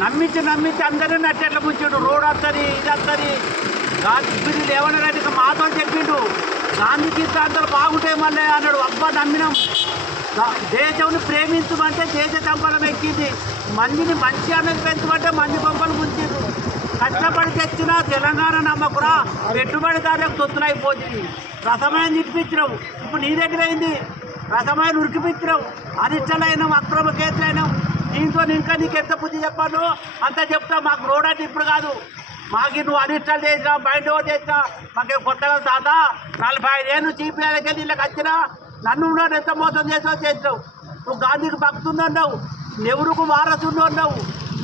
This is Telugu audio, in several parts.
నమ్మించి అందరినీ నట్టెట్ల ముంచాడు. రోడ్ వస్తుంది, ఇది వస్తుంది. వీళ్ళు ఏమన్నాడు ఇక మాతో చెప్పిండు గాంధీ సిద్ధాంతాలు బాగుంటాయి మళ్ళీ అన్నాడు. అబ్బా నమ్మినాం. దేశంని ప్రేమించమంటే దేశ సంపదం ఎక్కింది. మందిని మంచి అన్నది పెంచమంటే మంది పంపలు ముంచారు. కష్టపడి తెచ్చిన తెలంగాణ నమ్మకురా పెట్టుబడిదారులకు తొత్తులైపోతుంది. రసమైన తిప్పించినావు. ఇప్పుడు నీ దగ్గర అయింది రసమైన ఉరికిపించినావు. అనిష్టలైనాం, అక్రమ కేసులైనాం. దీంతో ఇంకా నీకు ఎంత బుద్ధి చెప్పాను అంత చెప్తావు. మాకు రోడ్ అంటే ఇప్పుడు కాదు. మాకు నువ్వు అనిష్టాలు చేసినా బయట చేసినా మాకేం కొత్తగా తాత 45 ఏళ్ళు చీపీలకి వీళ్ళకి వచ్చినా నన్ను ఎంత మోసం చేసినావు. నువ్వు గాంధీకి భక్తుందన్నావు, నెహ్రూకు వారసుడు అన్నావు,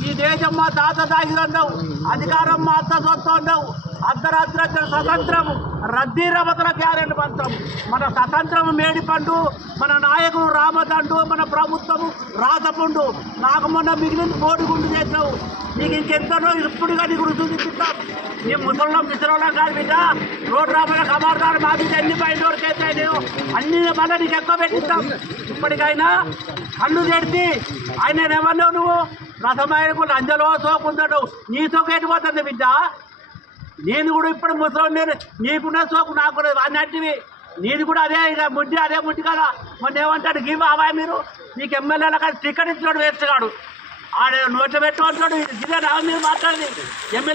ఈ దేశం మా తాత తాగిదన్నావు, అధికారం మా అత్త సొత్తు అన్నావు. అర్ధరాత్రి స్వతంత్రం రద్దీ రమతల క్యారెంట్ మంత్రం. మన స్వతంత్రం మేడిపండు, మన నాయకుడు రామదండు, మన ప్రభుత్వము రాసపుండు. నాకు మొన్న మిగిలింది కోడిగుండు చేసావు. నీకు ఇంకెంతనో ఇప్పుడుగా నీకు రుజువు చూపిస్తాం. నీ ముసలిం మిశ్రలం కాదు బిడ్డ. రోడ్డు రాబోయే కమార్దారు మా మీద ఎన్ని బయట వరకైతే అన్ని మళ్ళీ నీకు ఎక్కువ పెట్టిస్తాం. ఇప్పటికైనా కళ్ళు తెడిచి ఆయన ఏమన్నావు నువ్వు రసమాయకు లంజలో సోకుంటాడు. నీ సోకేటి పోతుంది బిడ్డ. నేను కూడా ఇప్పుడు ముసలి నేను నీకున్న సోకు నాకు కూడా అన్నట్టువి. నీది కూడా అదే ఇక అదే ముడ్డి కదా. మొన్న ఏమంటాడు గివ్ అబ్బాయి మీరు నీకు ఎమ్మెల్యేల కానీ టికెట్ ఇచ్చినాడు వేస్తున్నాడు. ఆడ నోట్లో పెట్టుకుంటాడు. ఇదే మీరు మాట్లాడింది ఎమ్మెల్యే